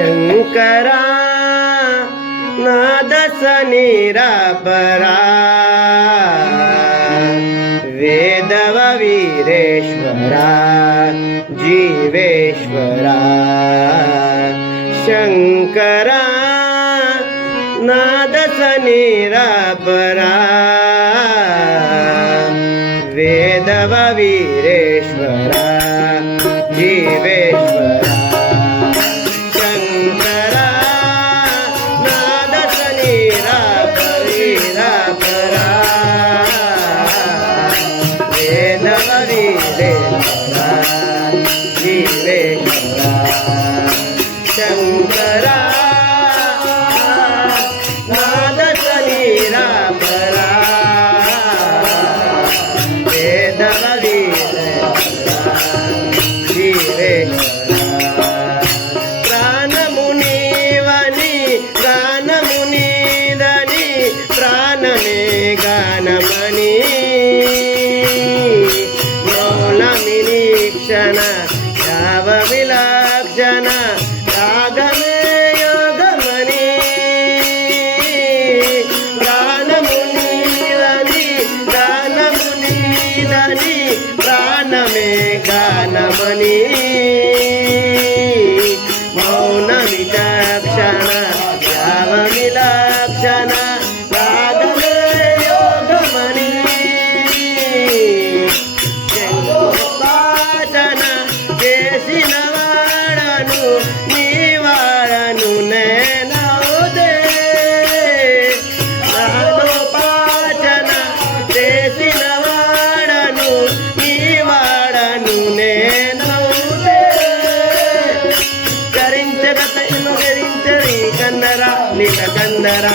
शंकरा नादस निरापरा वेदव वीरेश्वरा जीवेश्वरा शंकरा नादस निरापरा वेदव वीरेश्वरा जीवेश्वरा शंकरा नादस निरापरा वेदव वीरेश्वरा जीवेश्वरा शंकरा नादस निरापरा वेदव वीरेश्वरा जीवेश्वरा प्राणमुनीवनि गानमुनीदनि प्राणमे गानमणि मौलमिनीक्षण याव विलक्षण रागमे योगमणि प्राणमुनीवनि गानमुनीदनि प्राणमे गानमणि मौनमिलक्षण याव विलक्षण रागमे योगमणि पाचन చేసిన వాడను నీవాడను నేనవుదే నాలో పాచన చేసిన వాడను నీవాడను నేనవుదే కరించగత ఇను గరించరి కందరా నీక కందరా